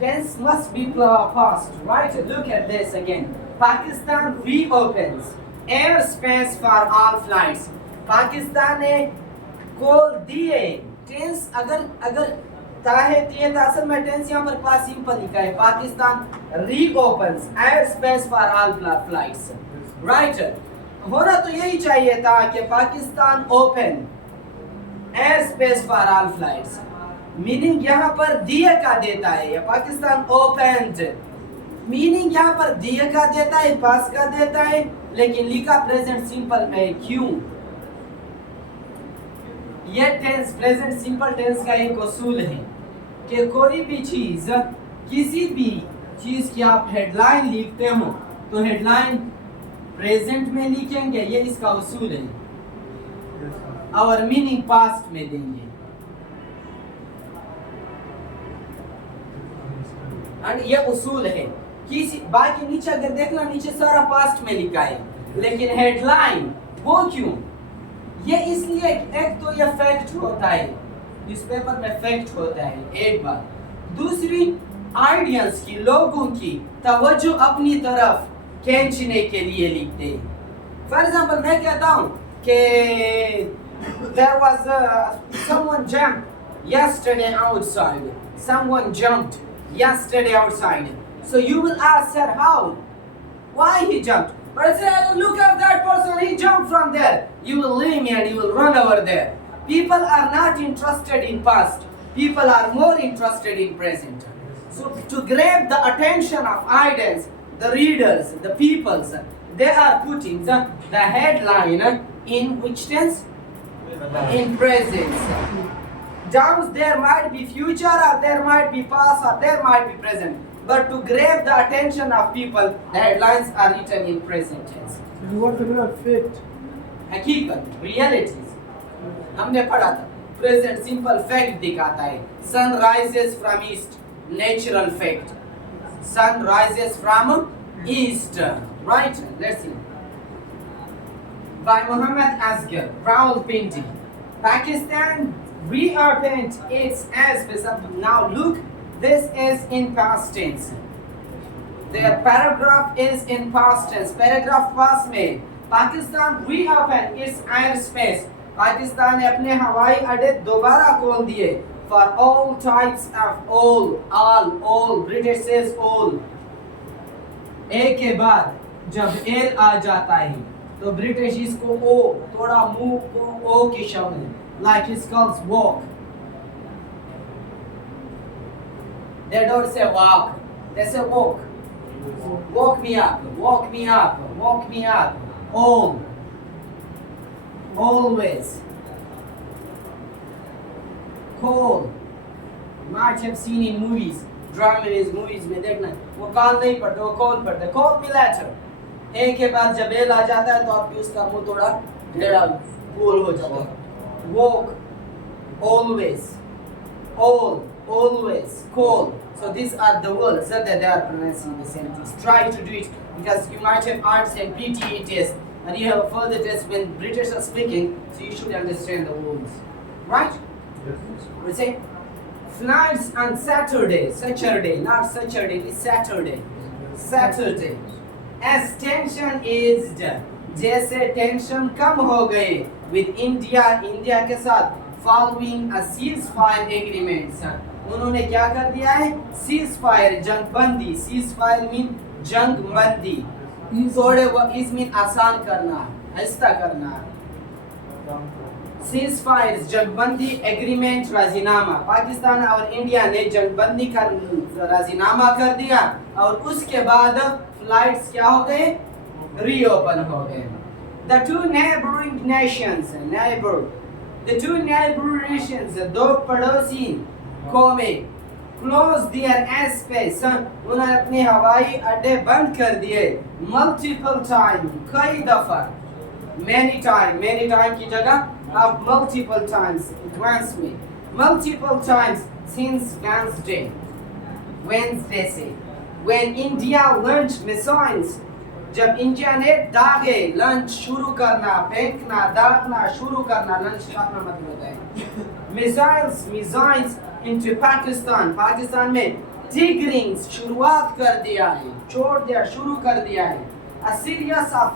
tense must be past, right? Look at this again. Pakistan reopens airspace for all flights. Pakistan نے کول دیے tennis اگر تاہے تیے تا اصل میں ٹینس یہاں پر پاس سمپل لکھا ہے. Pakistan reopens air space for all flights, right. ہونا تو یہی چاہیے تھا کہ Pakistan open air space for all flights. Meaning یہاں پر دیے کا دیتا ہے, یا پاکستان اوپنڈ میننگ یہاں پر دیے کا دیتا ہے, پاس کا دیتا ہے, لیکن لکھا پریزنٹ سمپل میں. کیوں؟ یہ ٹینس پریزنٹ سمپل ٹینس کا ایک اصول ہے کہ کوئی بھی چیز, کسی بھی چیز کی آپ ہیڈ لائن لکھتے ہو تو ہیڈ لائن پریزنٹ میں لکھیں گے, یہ اس کا اصول ہے, اور میننگ پاسٹ میں دیں گے. یہ اصول ہے. کسی باقی نیچے اگر دیکھنا نیچے سارا پاسٹ میں لکھا ہے, لیکن ہیڈ لائن وہ کیوں؟ یہ اس لیے ایک تو یہ فیکٹ ہوتا ہے, اس پیپر میں فیکٹ ہوتا ہے ایک بات. دوسری آئیڈینس کی, لوگوں کی توجہ اپنی طرف کھینچنے کے لیے لکھتے ہیں. فار ایگزامپل میں کہتا ہوں کہ there was someone jumped yesterday outside. Someone jumped yesterday outside. So you will ask, sir, how? Why he jumped? But I say, look at that person, he jumped from there. You will leave me and you will run over there. People are not interested in past. People are more interested in present. So to grab the attention of audience, the readers, the peoples, they are putting the headline in which tense? In present. Down there might be future, or there might be past, or there might be present. But to grab the attention of people, the headlines are written in present tense. What about fact? حقیقت, realities. ہم نے پڑھا تھا present simple fact دکھاتا ہے. Sun rises from east, natural fact. Sun rises from east, right? Let's see. By Muhammad Asghar, Rawalpindi. Pakistan reopened its airspace. Now look, this is in past tense. The paragraph is in past tense. Paragraph past में Pakistan reopened its airspace. Pakistan نے اپنے ہوائی اڈے دوبارہ کھول دیے. For all types of all. British says all. اے کے بعد جب ایل آ جاتا ہے تو برٹش اس کو او, تھوڑا منہ کو او کی شکل ہے. Like it calls walk. They don't say walk. They say walk. Walk me up. Walk me up. Walk me up. All. Always. Call. You might have seen in movies. Dramas, movies میں دیکھنا وہ کال نہیں پڑھتے, وہ کال پڑھتے. Call me later. اے کے بعد جب ایل آ جاتا ہے تو آپ کی اس کا منہ تھوڑا ڈھیڑا گول ہو جاتا ہے. Walk, always, all, always, call. So these are the words that they are pronouncing the sentence. Try to do it because you might have arts and PTE test and you have a further test when British are speaking, so you should understand the words. Right? Yes. We say flights on Saturday, not Saturday, it's Saturday. As tension eased, جیسے tension کم ہو گئے with India کے ساتھ following a ceasefire agreement. انہوں نے کیا کر دیا ہے؟ ceasefire, جنگ بندی. ceasefire mean جنگ بندی. تھوڑے اس mean آسان کرنا, آہستہ کرنا. ceasefire جنگ بندی, agreement راضی نامہ. پاکستان اور انڈیا نے جنگ بندی کا راضی نامہ کر دیا اور اس کے بعد فلائٹس کیا ہو گئے؟ ری اوپن ہو گئے. The two neighboring nations, دو پڑوسی قومیں closed their airspace, انہوں نے اپنے ہوائی اڈے بند کر دیے. multiple time, کئی دفعہ. many time کی جگہ اب multiple times, once میں multiple times since Wednesday سے. when India launched missiles, جب انڈیا نے داغے, لنچ شروع کرنا, پھینکنا, داغنا شروع کرنا. لنچ کھانا مطلب ہوتا ہے. missiles into Pakistan میں digging शुरुआत कर दिया है, छोड़ दिया, शुरू कर दिया है. A series of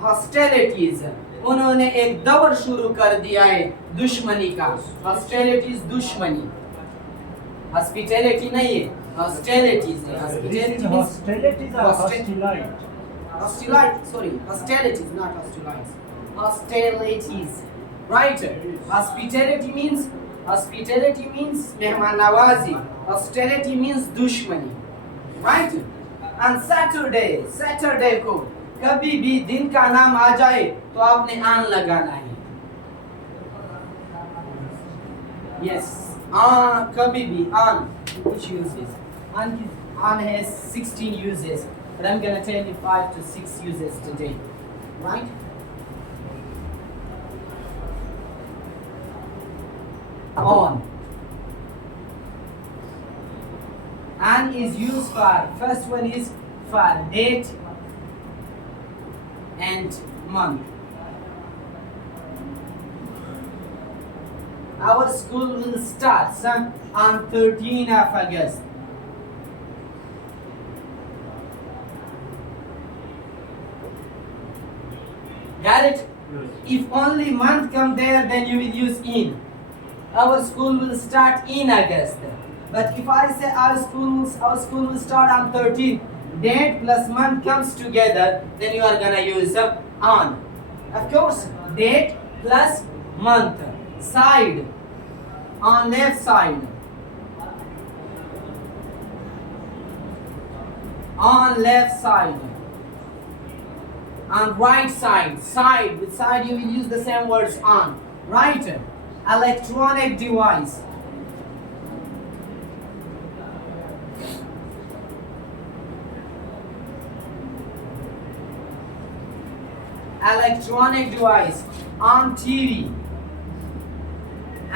hostilities. उन्होंने एक दौर शुरू कर दिया है दुश्मनी का. Hostilities दुश्मनी. Hospitality नहीं है, hostilities है. Hospitality means Hostilities are hostilite. hostilite, sorry, hostilities, not hostilites. Hostilities, right? Hospitality means mehman nawazi. Hostility means dushmani, right? And Saturday को कभी भी दिन का नाम आ जाए तो आपने आन लगाना है. Yes, कभी भी on, which uses? On has 16 uses, but I'm gonna tell you 5 to 6 uses today, right? On. And is used for, first one is for date and month. Our school will start on 13th of August. Got it? If only month come there, then you will use in. Our school will start in August. But if I say our school will start on 13th, date plus month comes together, then you are gonna use on. Of course, date plus month. Side, on left side. On left side. On right side. Side, with side you will use the same words on. Right, electronic device. Electronic device. On TV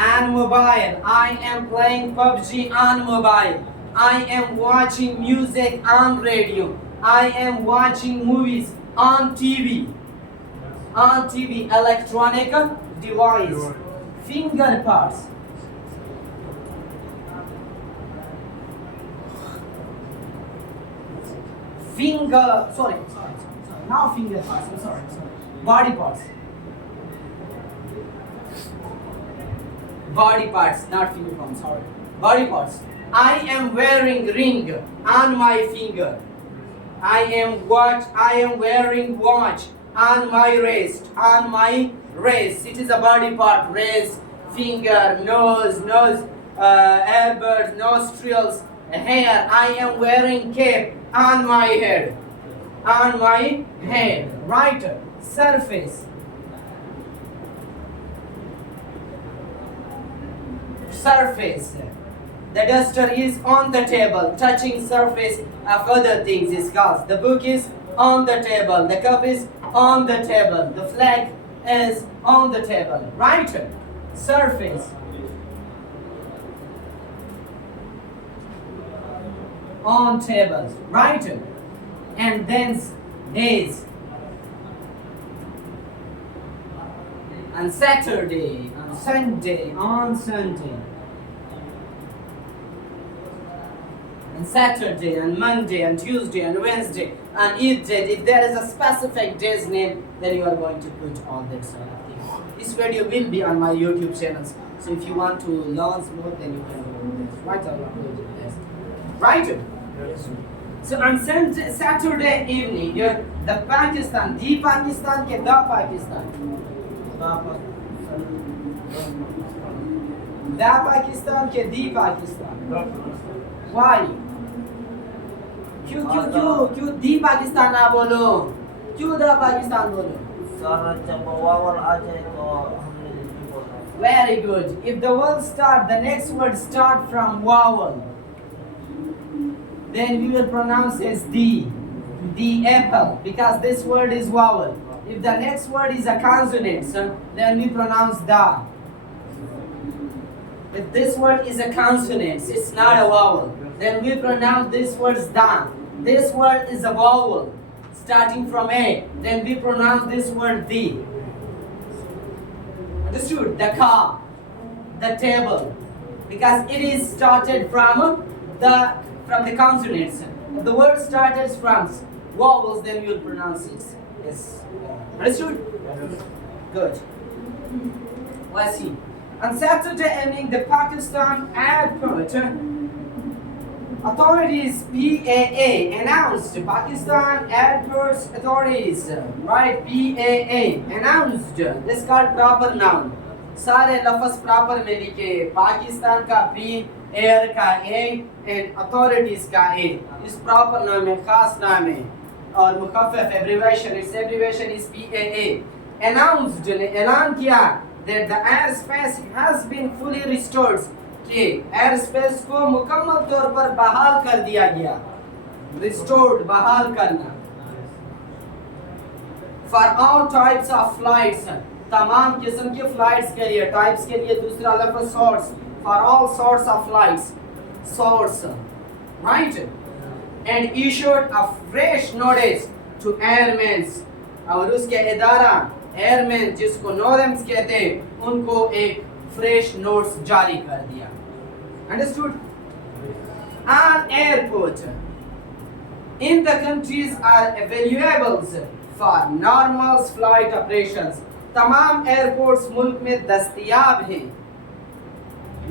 and mobile. I am playing PUBG on mobile. I am watching music on radio. I am watching movies on TV. On TV, electronic device. Finger parts. Sorry. Now finger parts. I'm sorry. Body parts. Body parts, not finger parts. Sorry. Body parts. I am wearing ring on my finger. I am wearing watch on my wrist. On my wrist. It is a body part. Wrist, finger, nose, elbows, nostrils, hair. I am wearing cape on my head. On my head. Right. Surface. Surface. The duster is on the table. Touching surface of other things is called. The book is on the table. The cup is on the table. The flag is on the table. Right? Surface. On tables. Right? And then days. On Saturday. On Sunday. On Sunday. And Saturday and Monday and Tuesday and Wednesday and each day. If there is a specific day's name, then you are going to put all that sort of thing. This video will be on my YouTube channels. So if you want to learn more, then you can go this. Right? I will upload this. Right? Yes. So on Saturday evening, the Pakistan ke the Pakistan. The Pakistan ke the Pakistan. Why? क्यों दी पाकिस्तान ना बोलो, क्यों the Pakistan बोलो? Sir जब vowel आ जाए तो हमने जल्दी बोलना है. Very good. If the word start, the next word start from vowel, then we will pronounce as the apple, because this word is vowel. If the next word is a consonant, then we pronounce da. If this word is a consonant, it's not a vowel, then we pronounce this word as da. This word is a vowel, starting from A, then we pronounce this word the. Understood? The car, the table, because it is started from the consonants. If the word started from vowels, then you will pronounce it. Yes. Understood? Good. Let's see. On Saturday evening, the Pakistan Airport Authorities PAA announced, Pakistan Airports Authorities, right? PAA announced. This is called proper noun. سارے لفظ proper میں لکھے, پاکستان کا پی, year کا اے, and authorities کا اے. اس proper نام ہے, خاص نام ہے اور مخفف abbreviation. its abbreviation is PAA. announced نے اعلان کیا that the airspace has been fully restored, کہ ایئر اسپیس کو مکمل طور پر بحال کر دیا گیا. restored بحال کرنا. for all types of flights, تمام قسم کے فلائٹس کے لیے, ٹائپس کے لیے دوسرا لفظ source, for all sorts of flights, source, right? and issued a fresh notice to airmen, اور اس کے ادارہ ایئرمین جس کو نورمز کہتے ہیں ان کو ایک فریش نوٹس جاری کر دیا. Understood? An airport in the countries are available for normal flight operations. تمام ایئرپورٹس ملک میں دستیاب ہیں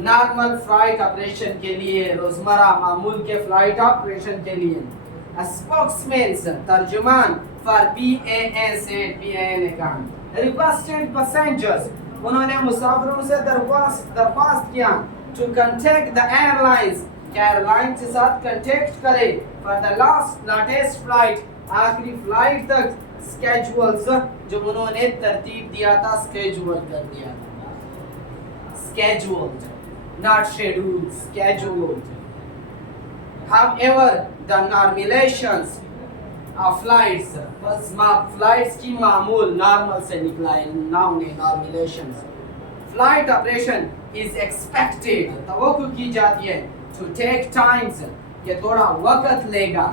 نارمل فلائٹ آپریشن کے لیے, روزمرہ معمول کے فلائٹ آپریشن کے لیے. spokesman ترجمان for PAA said, PAA نے کہا, requested passengers, انہوں نے مسافروں سے درخواست کیا to contact the airlines, کہ ایئر لائن کے ساتھ کنٹیکٹ کرے for the latest flight, آخری فلائٹ تک, schedules جو انہوں نے ترتیب دیا تھا, schedule کر دیا تھا. scheduled, not scheduled, scheduled. However, the normalizations of flights, بس flights کی معمول نارمل سے نکلا ہے, noun ہے normalizations. Flight operation is expected, توقع کی جاتی ہے, to take times, کہ تھوڑا وقت لے گا,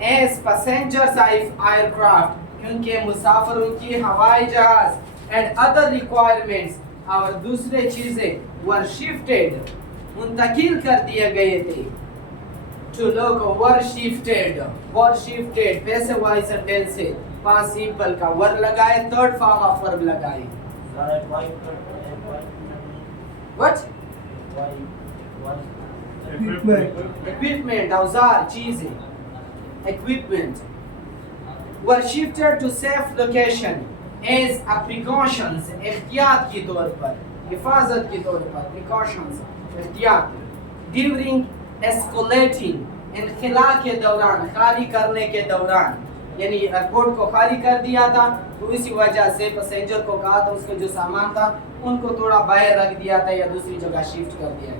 as passengers of aircraft, کیونکہ مسافروں کی ہوائی جہاز, and other requirements, اور دوسرے چیزیں, were shifted, منتقل کر دیے گئے تھے, to local, were shifted, پیسے والی سینٹینس سے, پانچ سمپل کا were لگائے, third form of verb لگائے. What? Equipment, اوزار, چیزیں, equipment, were shifted to safe location as a precautions, احتیاط کی طور پر, حفاظت کی طور پر, precautions, احتیاط, during escalating, انخلا کے دوران, خالی کرنے کے دوران, یعنی ایئرپورٹ کو خالی کر دیا تھا تو اسی وجہ سے پیسنجر کو کہا تھا اس کے جو سامان تھا ان کو تھوڑا باہر رکھ دیا تھا یا دوسری جگہ شفٹ کر دیا.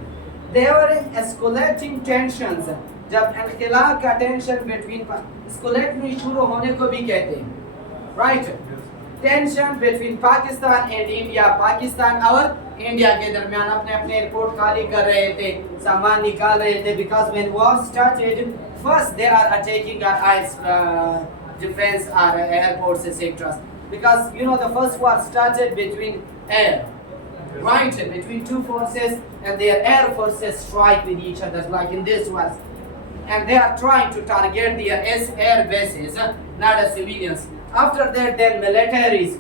They were escalating tensions, جب انخلا کا ٹینشن between, escalate میں شروع ہونے کو بھی کہتے ہیں, right? Tension between Pakistan and India, Pakistan اور انڈیا کے درمیان, اپنے ایئرپورٹ خالی کر رہے تھے, سامان نکال رہے تھے, because when war started, first they are attacking our air defense, our airports, etc. Because you know the first war started between air, right? Between two forces, and their air forces strike with each other, like in this war. And they are trying to target their air bases, not as civilians. After that, then militaries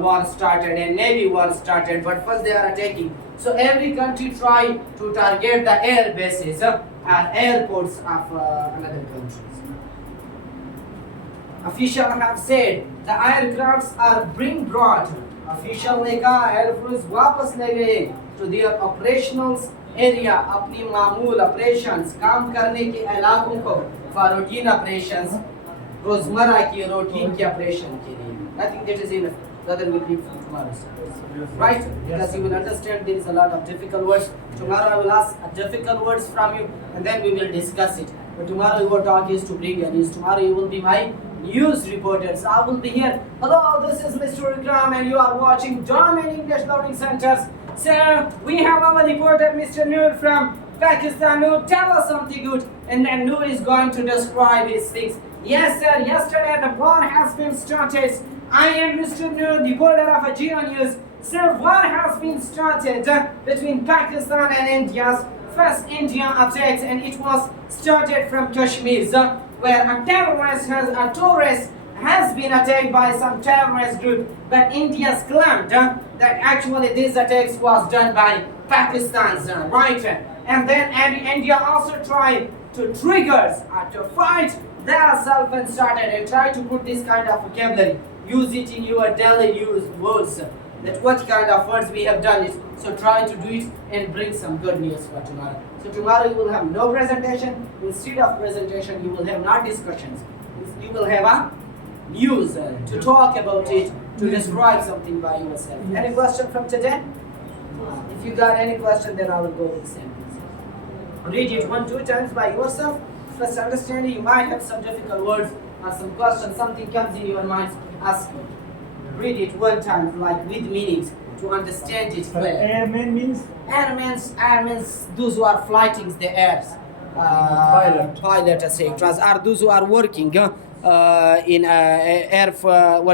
war started and navy war started, but first they are attacking. So every country try to target the air bases and airports of another countries. Officials have said the aircrafts are being brought. Official نے کہا aircrafts واپس لے گئے to their operational area, اپنی معمول operations, کام کرنے کے علاقوں کو, for routine operations, روزمرہ کی روٹین کی operation کے لیے. I think that is enough. Rather we'll leave for tomorrow. Right? Because you will understand there is a lot of difficult words. Tomorrow I will ask difficult words from you and then we will discuss it. But tomorrow your talk is to bring a news. Tomorrow you will be my news reporters. I will be here. Hello, this is Mr. Ikram and you are watching German English Learning Centers. Sir, we have our reporter Mr. Noor from Pakistan. Noor, tell us something good. And then Noor is going to describe his things. Yes sir, yesterday the war has been started. I am Mr. Noor, reporter of Geo News. So war has been started between Pakistan and India. First India attacked, and it was started from Kashmir, where a tourist has been attacked by some terrorist group. But India's claimed that actually these attacks was done by Pakistan's right. And then India also tried to trigger to fight themselves and started and try to put this kind of vocabulary. Use it in your daily use words. That what kind of words we have done it. So try to do it and bring some good news for tomorrow. So tomorrow you will have no presentation. Instead of presentation, you will have not discussions. You will have a news to talk about it, to describe something by yourself. Any question from today? If you got any question, then I will go with the same. Read it 1-2 times by yourself. First understanding, you might have some difficult words or some questions, something comes in your mind, ask me. Read it 1 time, like with meanings, to understand it clearly. Airman means? Air means those who are flying the airs. Pilot. Pilot, etc. Are those who are working in air, what